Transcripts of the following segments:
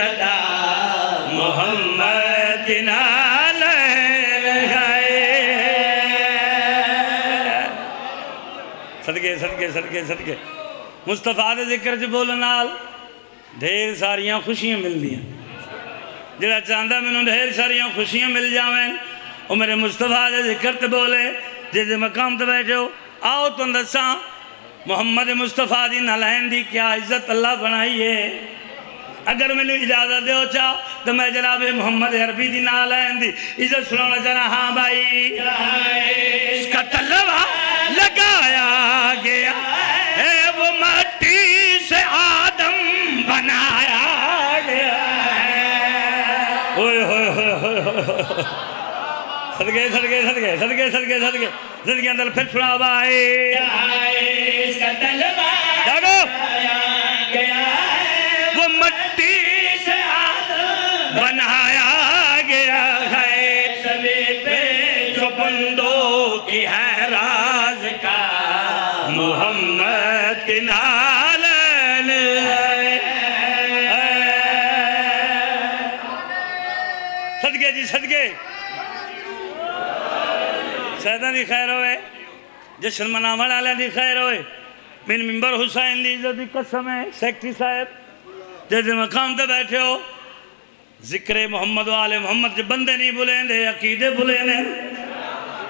تدا محمد کی نالین گائے صدقے صدقے صدقے صدقے مصطفیٰ دے ذکر چ بولن نال ڈھیر ساریاں خوشیاں مل دیاں جڑا چاہندا مینوں ڈھیر ساریاں خوشیاں مل جاویں او میرے مصطفیٰ دے ذکر تے بولے جس مقام تے بیٹھے ہو آؤ تو دساں محمد مصطفیٰ دی نالین دی کیا عزت اللہ بنائی ہے اگر میں نے اجازت دیو چاہ تو میں جناب محمد عربی دی نالین دی عزت سنانا چاہنا ہاں بھائی اس کا تلوہ لگایا گیا ہے وہ مٹی سے آدم بنایا گیا ہوئے ہوئے ہوئے ہوئے صدقے صدقے صدقے صدقے صدقے صدقے زندگی اندر پھر سنا بھائی اس کا تلوہ لگایا گیا وہ مٹی سے آدم بنایا گیا ہے سبھی پہ جو بندوں کی ہے راز کا محمد کی نالین صدقے جی صدقے سیدہ دی خیر ہوئے جشن منامل علیہ دی خیر ہوئے من منبر حسین دی عزت دی قسم ہے سیکٹری صاحب جیسے مقام تے بیٹھے ہو ذکر محمد و آل محمد جو بندے نہیں بلیں دے عقیدے بلیں دے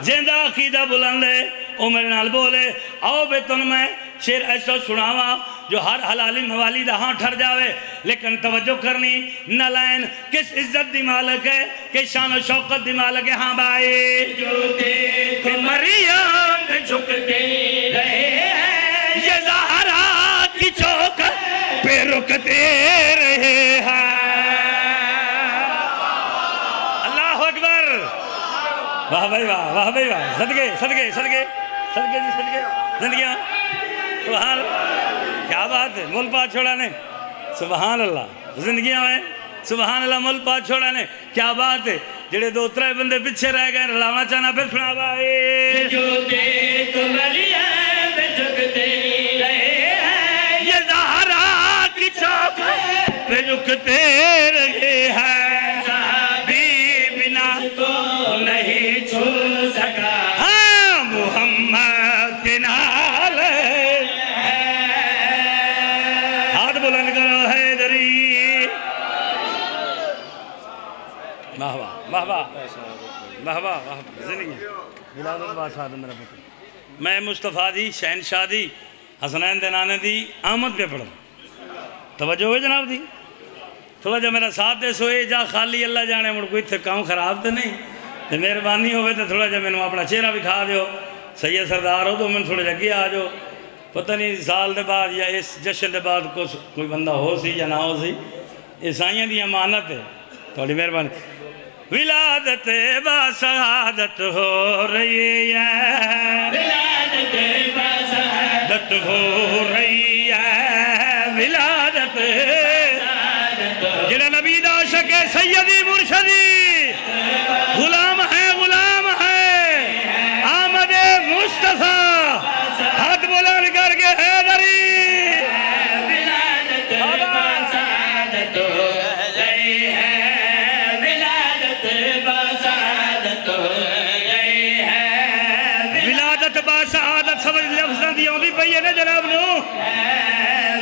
زندہ عقیدہ بلند ہے او میرے نال بولے آؤ بے تن میں شیر ایسا سناوا جو ہر حلالی موالی دا ہاں ٹھر جاوے لیکن توجہ کرنی نالین کس عزت دی مالک ہے کس شان و شوقت دی مالک ہے ہاں بھائی جو دیکھ مریم جھکتے رہے ہیں یہ زہرا کی چوک پہ رکتے رہے ہیں اللہ اکبر واہ بھائی واہ واہ بھائی واہ صدقے صدقے صدقے صدقے جی صدقے زندگیاں سبحان کیا بات ہے ملک پاک چھوڑانے سبحان اللہ زندگیاں میں سبحان اللہ ملک پاک چھوڑانے کیا بات ہے جڑے دو ترے بندے پیچھے رہ گئے رلاونا چاہنا پھر سنا بھائی جو دیکھ مریم جھکتے رہے ہیں یہ زہرا کی چوک پہ رکتے رہے ہیں صحابی بنا کو نہیں چھو سکا ہاں محمد کے نال ہاتھ بلند کرو حیدری واہ واہ واہ واہ واہ واہ زندگی بلاد بادشاہ میرا پتر میں مصطفیٰ دی شہنشاہ دی حسنین دینانے دی آمد پہ پڑھوں توجہ ہوئے جناب دی تھوڑا جا میرا ساتھ دے سوئے جا خالی اللہ جانے مڑ کوئی تھے کام خراب تے نہیں تے مہربانی ہوئے تے تھوڑا جا میں نے اپنا چہرہ بھی کھا دیو سید سردار ہو تو میں تھوڑے جگہ آ جو پتہ نہیں سال دے بعد یا اس جشن دے بعد کوئی بندہ ہو سی یا نہ ہو سی عیسائیاں دی امانت ہے تھوڑی مہربانی ولادت با سعادت ہو رہی ہے ولادت با سعادت ہو رہی ہے ولادت جنہ نبی دا عاشق سیدی مرشدی غلام ہے آمد مصطفیٰ ہاتھ بلند کر کے حیدری ولادت با سعادت ہو رہی ہے ولادت با سعادت ہو رہی ہے ولادت با سعادت سمجھ لفظاں دی آندی پئی ہے نا جناب نو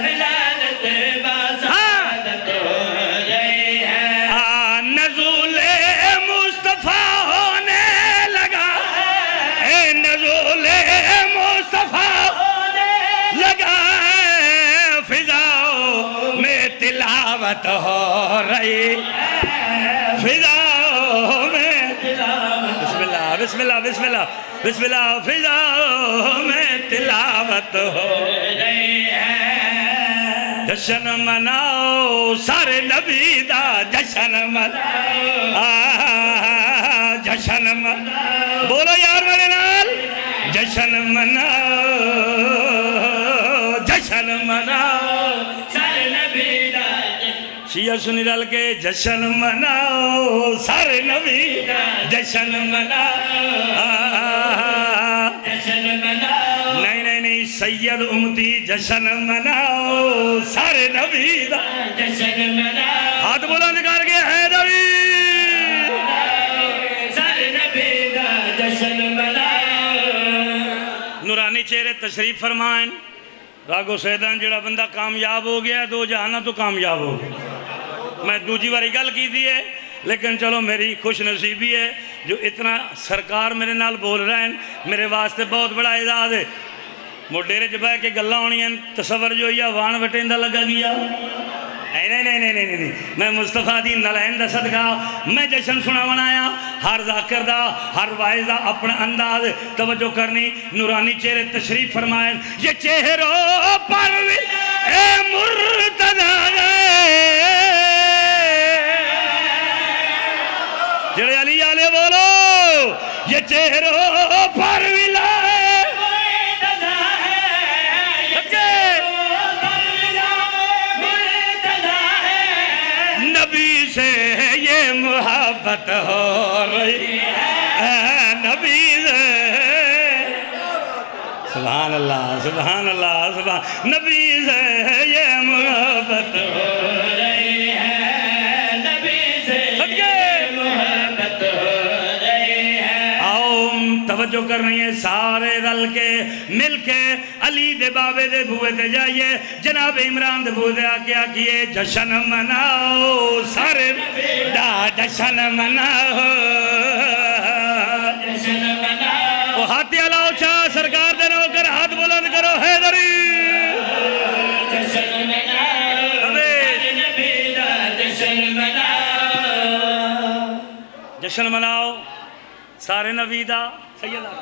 ولادت با سعادت ہو رہی ہے نزول مصطفیٰ ہونے لگا اے نزول مصطفیٰ ہونے لگا فضاؤں میں تلاوت ہو رہی فضاؤں میں بسم اللہ بسم اللہ بسم اللہ بسم اللہ فضاؤں میں تلاوت ہو رہی ہے جشن مناؤ سارے نبی دا جشن مناؤ جشن مناؤ بولو یار میرے نال جشن مناؤ جشن مناؤ سارے نبی دا شیعہ سنی رل کے جشن مناؤ سارے نبی دا جشن مناؤ جشن مناؤ نہیں سید امتی جشن مناؤ سارے نبی دا جشن مناؤ ہاتھ تشریف فرمائیں راگو سیدان جڑا بندہ کامیاب ہو گیا دو جہانہ تو کامیاب ہو گیا میں دوجی باری گل کی دی ہے لیکن چلو میری خوش نصیبی ہے جو اتنا سرکار میرے نال بول رہے ہیں میرے واسطے بہت بڑا اعزاز ہے موڈیرے جبہ کے گلہ ہونی ہیں تصور جو یا وان وٹیندہ لگا گیا نہیں میں مصطفیٰ دی نلائن دا صدقہ میں جشن سنا بنایا ہر ذاکر دا ہر وائز دا اپنا انداز توجہ کرنی نورانی چہرے تشریف فرمائیں یہ چہروں پر اے مرتضی جڑے علی آلے بولو یہ چہروں پر یہ محبت ہو رہی ہے نبی سے سبحان اللہ سبحان اللہ سبحان نبی سے یہ محبت ہو رہی ہے نبی سے یہ محبت ہو رہی ہے آؤ توجہ کر رہی ہیں سارے رل کے مل کے علی دے بابے دے بھوئے تے جائیے جناب عمران دے بھوئے دے آکے آکیے جشن مناؤ سارے دا جشن مناؤ جشن مناؤ وہ ہاتھی علاؤ چاہ سرکار دے نو کر ہاتھ بلند کرو حیدری جشن مناؤ نبی دا جشن مناؤ جشن مناؤ سارے نبی دا سیدہ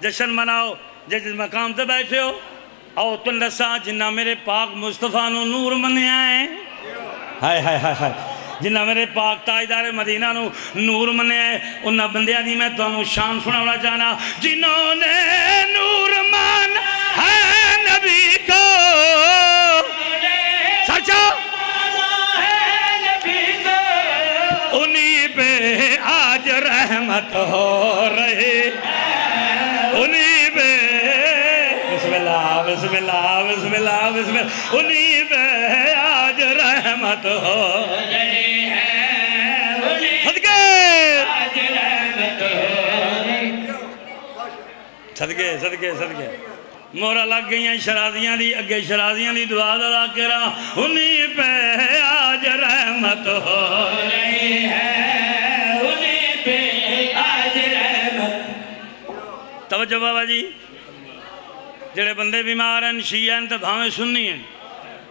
جشن مناؤ جس مقام تے بیٹھے ہو او تن رسا جنہ میرے پاک مصطفیٰ نو نور منے آئے ہائے ہائے ہائے ہائے جنہ میرے پاک تاجدار مدینہ نو نور منے آئے انہا بندیاں دی میں تو انہوں شان سناونا چاہنا جنہوں نے نور مان ہے نبی کو سچا انہی پہ آج رحمت ہو رہی انہی پہ بسم اللہ بسم اللہ بسم اللہ بسم اللہ انہی پہ آج رحمت ہو رہی ہے صدقے آج رحمت ہو رہی صدقے صدقے صدقے مورا لگ گئی ہیں شرازیاں دی اگے شرازیاں دی دعا دا کرا انہی پہ آج رحمت ہو رہی ہے انہی پہ آج رحمت توجہ بابا جی جڑے بندے بیمار ہیں شیعہ ہیں تو بھاویں سننی ہیں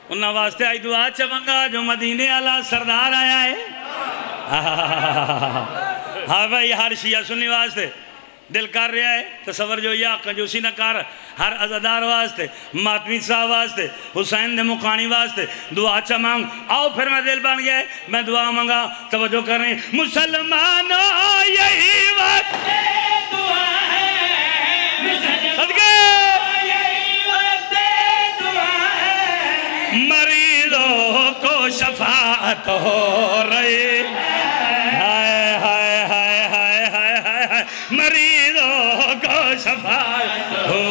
انہاں واسطے آئی دعا چمنگا جو مدینے اللہ سردار آیا ہے ہاں بھائی ہر شیعہ سننی واسطے دل کر رہا ہے تصور جو یا کنجوسی نہ کر ہر عزدار واسطے ماتمی صاحب واسطے حسین دے مقانی واسطے دعا اچھا مانگ آؤ پھر میں دل بن گیا ہے میں دعا مانگا توجہ کریں مسلمانوں یہی وقت دعا ہے صدقے مریضوں کو شفاعت ہو رہی ہائے ہائے ہائے ہائے ہائے ہائے مریضوں کو شفاعت ہو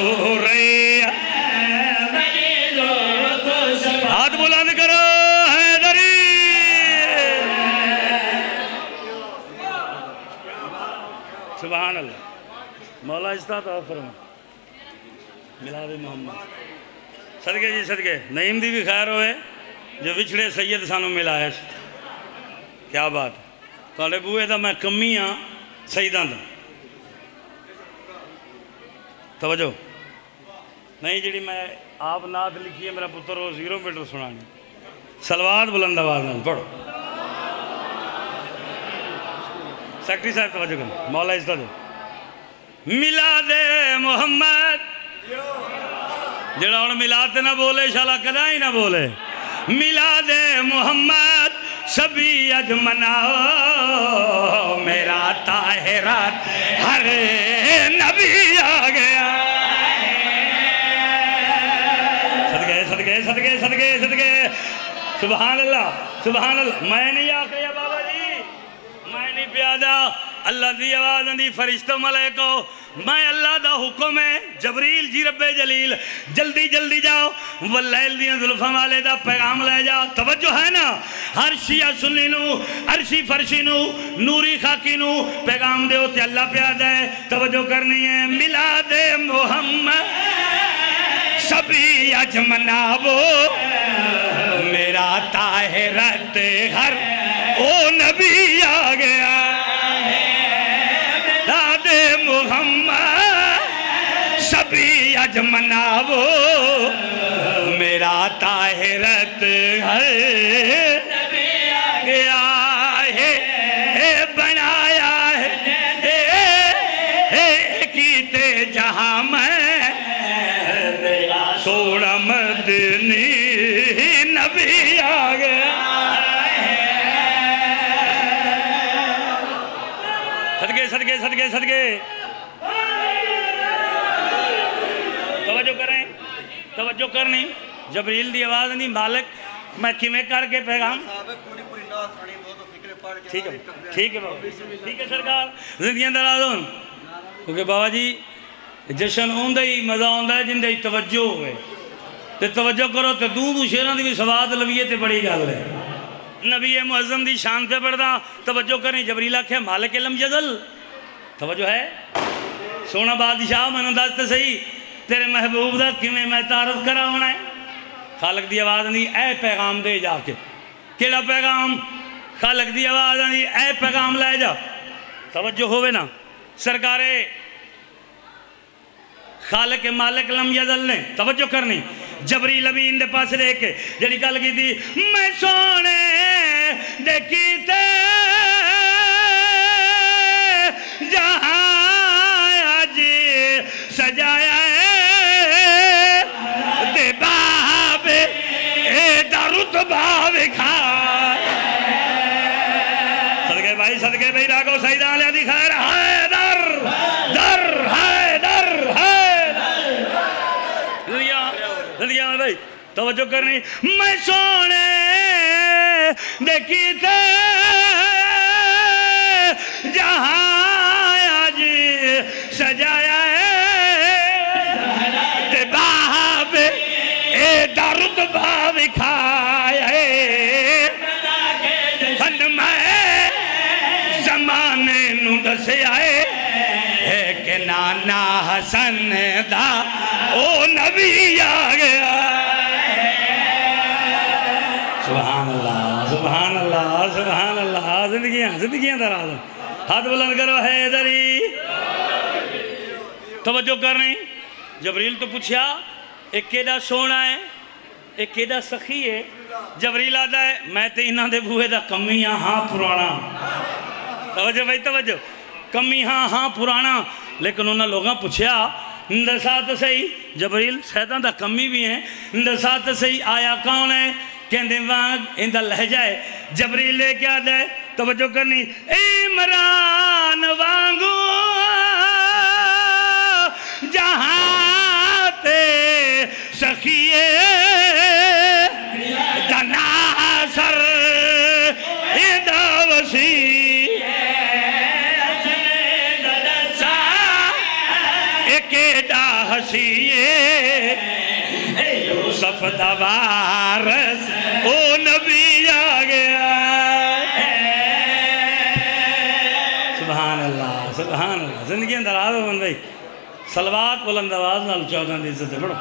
رہی مریضوں کو شفاعت ہاتھ بلند کرو حیدری سبحان اللہ مولا استعطا فرما ملاد محمد صدقے جی صدقے نعیم دی بھی خیر ہوئے جو وچھڑے سید سانو ملا ہے کیا بات ہے بوئے دا میں کمی ہاں سیدان دا توجہ نہیں جڑی میں آپ نات لکھی ہے میرا پتر وہ 0 میٹر سنانی سلوات بلند آواز میں پڑھو سیکٹری صاحب توجہ کریں مولا عزت دے میلاد محمد جڑا ہوں میلاد نہ بولے شالا کدا ہی نہ بولے میلاد محمد سبھی اج مناؤ میرا طاہرات ہر نبی آ گیا صدقے صدقے صدقے صدقے صدقے سبحان اللہ میں نہیں آخری بابا جی میں نہیں پیادا اللہ دی آواز اندی فرشتوں ملائکو میں اللہ دا حکم ہے جبریل جی رب جلیل جلدی جلدی جاؤ واللیل دیاں ظلفہ والے دا پیغام لے جاؤ توجہ ہے نا ہر شیعہ سنی نو عرشی فرشی نو نوری خاکی نو پیغام دے ہوتے اللہ پیادہ ہے توجہ کرنی ہے میلاد محمد سبھی اج مناو میرا طاہرت ہر او نبی آ گیا داد محمد سبھی اج مناو میرا طاہرت ہر نبی آ گیا ہے بنایا ہے کیتے جہاں میں سوڑا مدنی نبی آ گیا صدقے صدقے صدقے صدقے توجہ کرنی جبریل دی آواز نہیں مالک میں کیویں کر کے پیغام ٹھیک ہے ٹھیک ہے ٹھیک ہے سرکار زندگیاں دراز ہون کیونکہ بابا جی جشن ہوندہ ہی مزہ ہوندہ ہے جن دے توجہ ہوئے تے توجہ کرو تے دو شیران دی بھی سواد لویے تے بڑی گل ہے نبی معظم دی شان پہ پڑھدا توجہ کریں جبریل آکھے مالک لم یزل توجہ ہے سونا بادشاہ میں انداز تے صحیح تیرے محبوب دا کیویں میں تعارف کرا ہونا ہے خالق دی آواز نہیں اے پیغام دے جا کے کیڑا پیغام خالق دی آواز نہیں اے پیغام لے جا توجہ ہوئے نا سرکارے خالق مالک لم یزل نے توجہ کرنی جبریل امین دے پاس لے کے جڑی گل کی تھی میں سونے دے کیتے جہاں آج سجایا ہے دے باب دا رتبہ وکھا صدقے بھائی راگو سیدہ علیہ دی خیر حیدر در حیدر زندگیاں میں بھائی توجہ کرنی میں سونے دیکھی تھے جہاں آج سجایا ہے تے باہب اے درد باہ کھایا ہے ہن میں زمانے نو دسے آئے کہ نانا حسن دا او نبی آ گیا سبحان اللہ سبحان اللہ سبحان اللہ زندگیاں دراز ہاتھ بلند کرو حیدری توجہ کرنی جبریل تو پوچھا ایک کیڑا سونا ہے ایک کیڑا سخی ہے جبریل آتا ہے میں تے انہاں دے بوہے دا کمی ہاں پرانا توجہ بھائی توجہ کمی ہاں پرانا لیکن انہاں لوگاں پوچھا اندسات صحیح جبریل سیدان دا کمی بھی ہیں اندسات صحیح آیا کون ہے کہندے وانگ اندہ لہجہ ہے جبریل لے کے آدھا ہے توجہ کرنی عمران وانگو جہاں تے سخیے دناسر اندہ وسیع حسیے یوسف دوارس او نبی آ گیا سبحان اللہ سبحان اللہ زندگی اندر آدھو بند بھائی صلوات بلند آواز نال 14 دی عزت پڑھو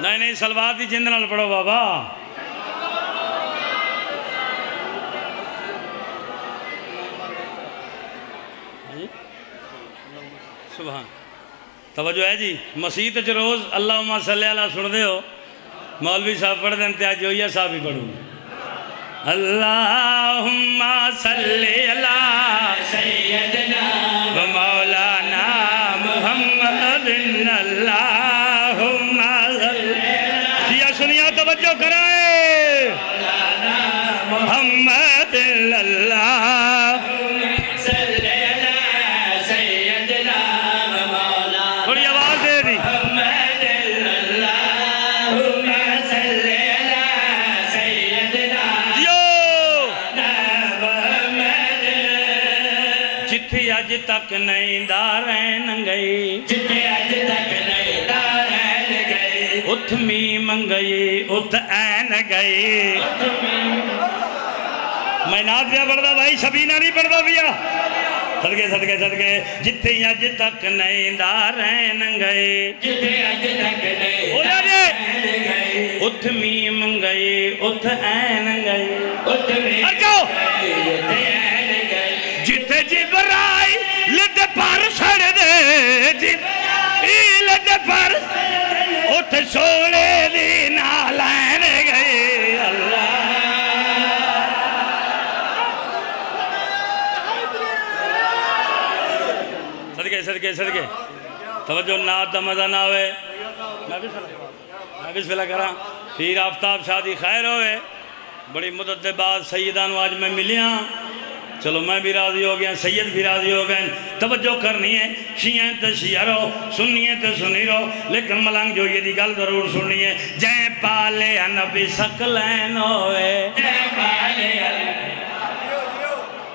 نہیں صلوات دی جند نال پڑھو بابا سبحان توجہ ہے جی مسیح تے روز اللہم صلی اللہ سن دے ہو مولوی صاحب پڑھ دیں تیاج جوئیہ صاحب ہی پڑھوں اللہم صلی اللہ سیدنا و مولانا محمد اللہم صلی اللہ یہ سنیا توجہ کرائے مولانا محمد اللہ اج تک نہیں دارین گئی جتھے اج تک نہیں دارین گئی اتھ می منگئی اتھ این گئی میں نات پیا پڑھدا بھائی شبینہ نہیں پڑھدا پیا صدقے صدقے صدقے جتے اج تک نیندہ رہن گئے جتے اج تک نیندہ رہن گئے اتھ میم گئے اتھ این گئے اتھ میم گئے اتھ این گئے جتے جبرائیل دے پر سڑ دے جبرائیل دے پر اتھ سوڑے دی نالین گئے اللہ صدقے صدقے توجہ نات دا مزہ نہ ہوئے میں بسم اللہ کرا پھر آفتاب شادی خیر ہوئے بڑی مدت دے بعد سیدان آج میں ملیاں چلو میں بھی راضی ہو گیا سید بھی راضی ہو گئے توجہ کرنی ہے شیعیں تے شیعہ رہو سنی ہے تے سنی رہو لیکن ملنگ جو یہ دی گل ضرور سننی ہے جائیں پالے نبی سکلین ہوئے جائیں پالے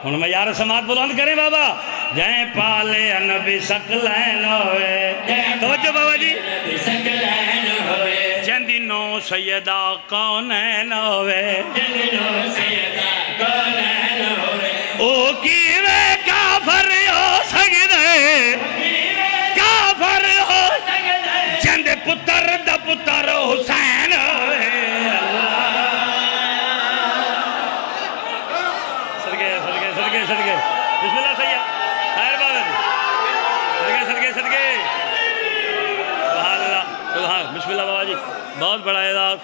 انہوں میں یار سماعت بلند کریں بابا جائیں پالے نبی سکلین ہوئے توجہ بابا جی سکلین ہوئے جندی نو سیدہ کونین ہوئے جندی نو سیدہ کونین ہوئے او کیوے کافر ہو سکدے کافر ہو سکدے جند پتر دا پتر حسین ہوئے صدقے بسم اللہ سیدہ خیر بابا صدقے سبحان اللہ سبحان بسم اللہ بابا جی بہت بڑا اعزاز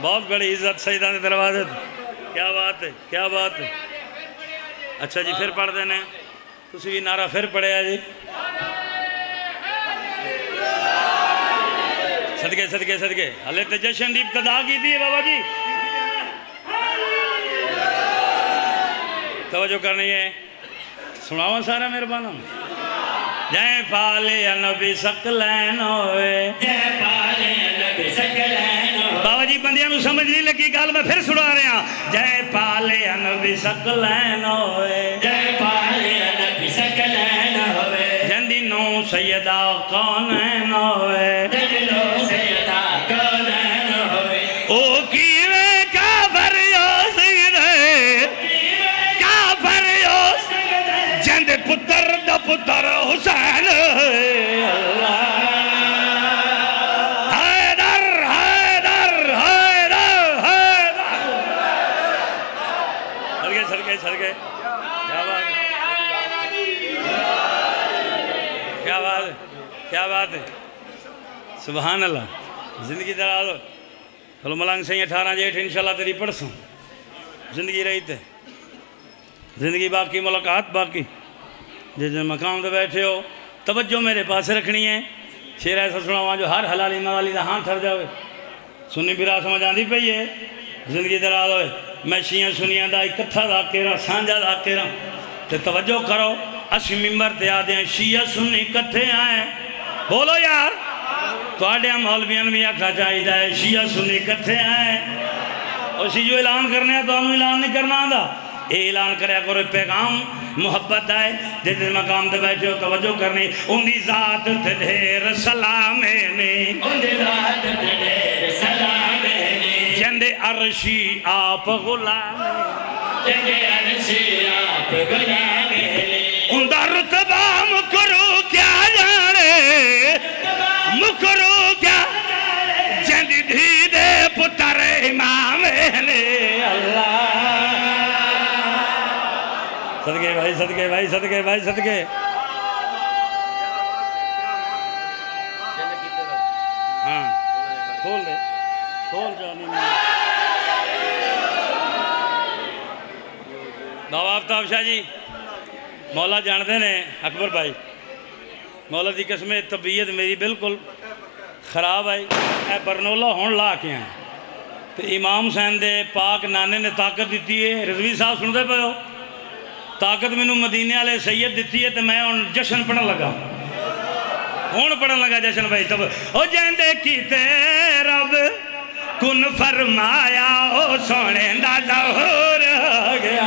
بہت بڑی عزت سیدہ نے دروازے کیا بات ہے کیا بات ہے اچھا جی پھر پڑھ دینے تسی بھی نعرہ پھر پڑھے جی صدقے حلے تے جشن دی ابتدا کی تھی بابا جی توجہ کرنی ہے سناؤں سارا مہربانہ جائیں پالے نبی سکلین ہوئے جائیں پالے نبی سکلین ہوئے بابا جی بندیاں نو سمجھ نہیں لگی گال میں پھر سنا رہے ہیں جائیں پالے نبی سکلین ہوئے جائیں پالے نبی سکلین ہوئے جندی نو سیدہ کونین ہوئے جندی نو سیدہ کونین ہوئے او کیوے کافر ہو سکدے کافر ہو سکدے جند پتر دا پتر حسین اللہ حیدر حیدر حیدر حیدر صدقے کیا بات ہے سبحان اللہ زندگی دراز ہو چلو ملنگ سے 18 جیٹھ انشاءاللہ تیری پڑھسوں زندگی رہی تے زندگی باقی ملاقات باقی جس مقام دے بیٹھے ہو توجہ میرے پاس رکھنی ہے شیر ایسا سناواں جو ہر حلالی موالی دا ہاں تھر جاوے سنی بھی راہ سمجھ آندھی پئی ہے زندگی دراز ہوئے میں شیعہ سنیاں دا اکتھا ذاکرہ سانجا ذاکرہ تے توجہ کرو اسی ممبر تے آدھے ہیں شیعہ سنی کتھے آئیں بولو یار تو آڈے ہم مولویان بھی آکھا چاہیے ہے شیعہ سنی کتھے آئیں اسی جو اعلان کرنے ہیں تو ہم اعلان نہیں کرنا آدھا اعلان کریا کرو پیغام محبت آئے جس مقام دے بیٹھے ہو توجہ کرنی اندھی ذات تے دھیر سلامینی اندھی ذات تے دھیر سلامینی جند عرشی آپ غلامی جند عرشی آپ غلامی اندھا رتبہ مکرو کیا جانے مکرو کیا جند دھیدے پتر امام اللہ صدقے بھائی ہاں کھول جانی دعویٰ آفتاب شاہ جی مولا جاندے نے اکبر بھائی مولا دی قسمیں طبیعت میری بالکل خراب آئی اے برنولہ ہون لا کے ہیں تو امام حسین دے پاک نانے نے طاقت دیتی ہے رضوی صاحب سن دے پہ ہو طاقت میں نو مدینے والے سید دیتی ہے تو میں جشن پڑھن لگا جشن بھائی تب او جیندے کیتے رب کن فرمایا او سونے دا ظہور ہو گیا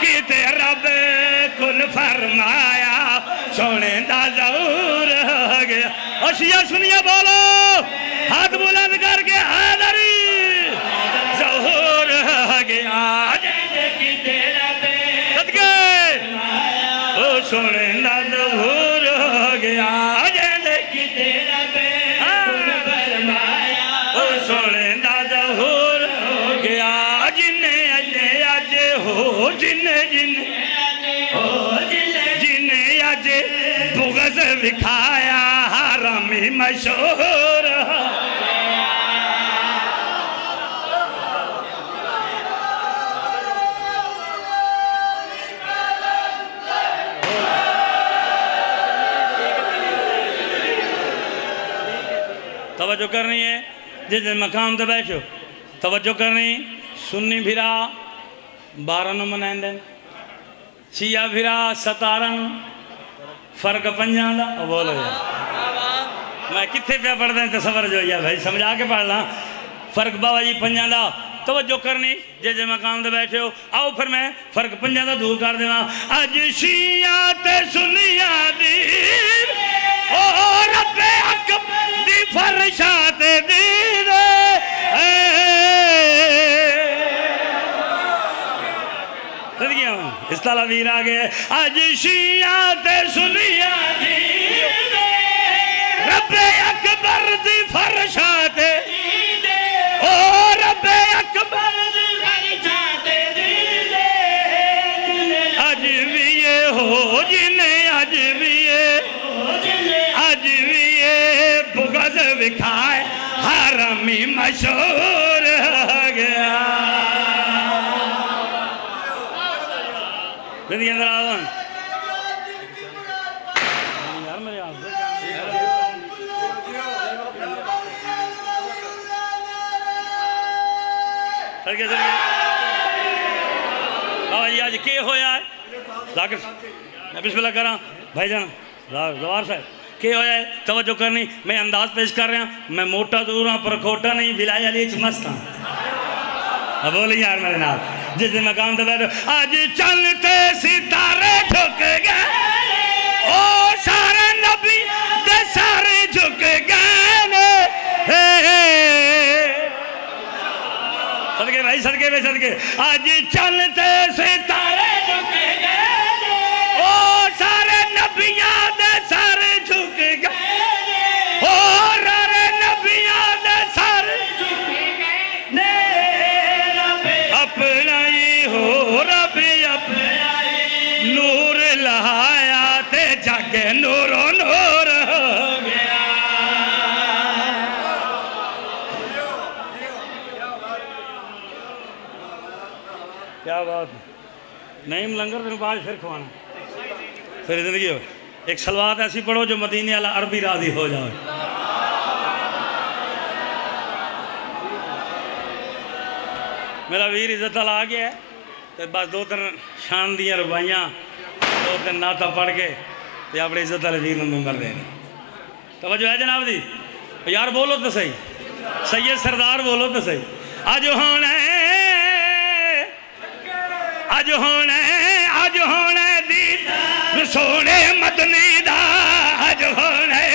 کیتے رب کن فرمایا سونے دا ظہور ہو گیا او شیعہ سنیا بولو ہاتھ بلند کر کے حیدری ظہور ہو گیا بغض دکھایا حرامی مشہور توجہ کرنی ہے جس مقام تے بیٹھو توجہ کرنی سنی بھیرا 12 نو منائندن شیعہ بھیرا 17 فرق 5 دا بولو یا میں کتھے پہ پڑھ دیں تصور جو یا بھائی سمجھا کے پڑھ لاں فرق بابا جی 5 دا توجہ کرنی جس مقام تے بیٹھے ہو آؤ پھر میں فرق 5 دا دور کر دینا اج شیعہ تے سنیہ دی او رب اکبر دی فرشات دی اس طرح ویر آگے آج شیعہ تے سنیہ دی رب اکبر دی فرشات او رب اکبر دی فرشات دی آج بھی یہ ہو جنہیں آج بھی یہ بغض بکھائے حرامی مشہور ہو گیا زندگی اندر آدھان یار میرے آدھ سرکے بابا جی آج کیا ہویا ہے ذاکر میں بسم اللہ کر رہا ہوں بھائی جان زوار صاحب کیا ہویا ہے توجہ کرنی میں انداز پیش کر رہا ہوں میں موٹا دور ہوں پر کھوٹا نہیں بلائی علی مست ہوں اب بولی یار میرے نام جس مقام تے بیٹھو آج چلتے ستارے جھک گئے او سارے نبی دے سارے جھک گئے صدقے بھائی صدقے بھائی صدقے آج چلتے ستارے جھک گئے او سارے نبیاں دے سارے جھک گئے او سارے نبیاں دے سارے جھک گئے اپنا ہی ہو ربی اپنا ہی نور لہایا تے جگ نور و نور ہو گیا کیا بات نعیم لنگر دن باج پھر کھوانا پھر زندگی ہو ایک سلوات ایسی پڑھو جو مدینے والا عربی راضی ہو جائے میرا ویر عزت اللہ آ گیا ہے بس 2-3 شان دیاں ربائیاں 2-3 نعتہ پڑھ کے تو اپنے عزت اللہ ویر ممبر دے توجہ ہے جناب دی یار بولو تو صحیح سید سردار بولو تو صحیح آج ہونے دید سونے مدنی دا آج ہونے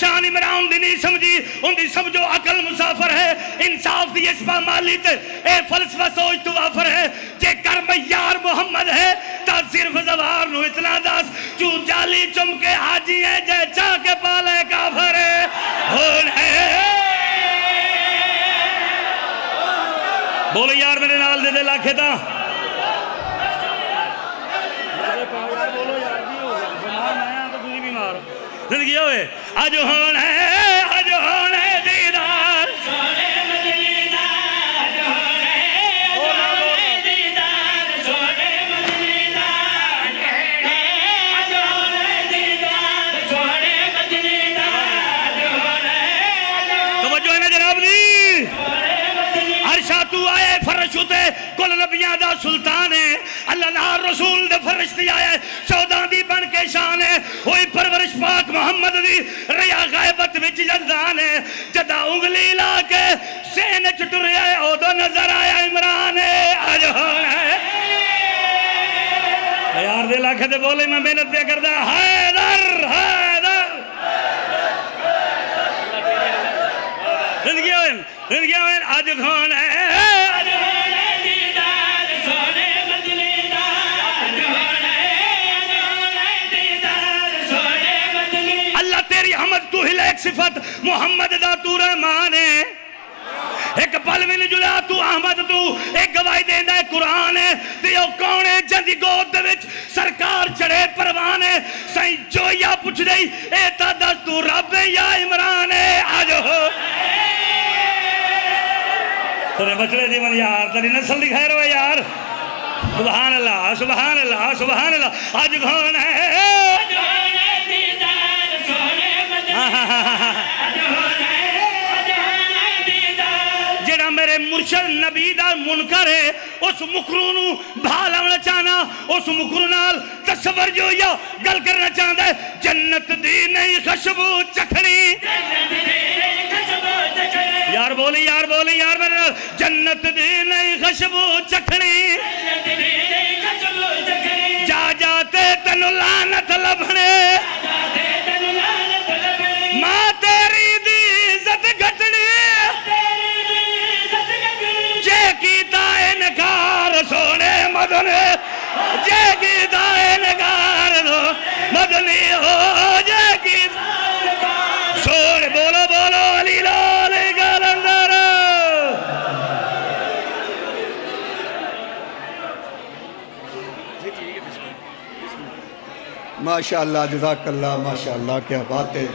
شان عمران دی نہیں سمجھی ان دی سمجھو عقل مسافر ہے انصاف دی اسبا مالی تے اے فلسفہ سوچ تو وافر ہے جے کرم یار محمد ہے تا صرف زوار نو اتنا داس چو جالی چمکے حاجی ہے جے چاہ کے پالے کافر ہے ہون ہے بولو یار میرے نال دے دے لاکھے تا بولو یار بھی ہو گیا زمان آیا تو تجھے بھی مارو زندگی ہوئے آج ہونے دیدار سونے مدنی دا آج ہونے دیدار سونے مدنی دا آج ہونے دیدار سونے مدنی دا توجہ ہے نا جناب دی عرشہ تو آئے فرشتے کل نبیاں دا سلطان ہے اللہ نار رسول دے فرشتی آئے چودہ دی بن کے شان ہے ہوئی پرورش پاک محمد دی ریا غائبت وچ جزان ہے جدا انگلی لا کے سین چٹر آئے او دو نظر آیا عمران ہے آج ہونا ہے یار دے لاکھے دے بولے میں محنت پہ کردہ حیدر حیدر زندگی ہوئے آج ہونا ہے تیری حمد تو ہی لیک صفت محمد دا تو رحمان ہے ایک پل بھی نہیں جلیا تو احمد تو ایک گواہی دیندہ ہے قرآن ہے تیو کون ہے جندی گود دے وچ سرکار چڑھے پروان ہے سائیں جو یا پوچھ دئی اے تا دس تو رب یا عمران ہے آجو تُنے بچڑے دیون یار تری نسل دکھائے رہے یار سبحان اللہ سبحان اللہ سبحان اللہ آج کون ہے جڑا میرے مرشد نبی دا منکر ہے اس مکرونو بھالاونا چاہنا اس مکرونال تصور جو یا گل کرنا چاہتا ہے جنت دی نہیں خشبو چکھنی یار بولی یار میرے نال جنت دی نہیں خشبو چکھنی جا جاتے تنو لعنت لبھنے ماں تیری دی عزت گھٹنی جے کیتا انکار سونے مدنی جے کیتا انکار مدنی ہو جے کیتا سونے بولو بولو علی لالی گالندر ماشاءاللہ جزاک اللہ ماشاءاللہ کیا بات ہے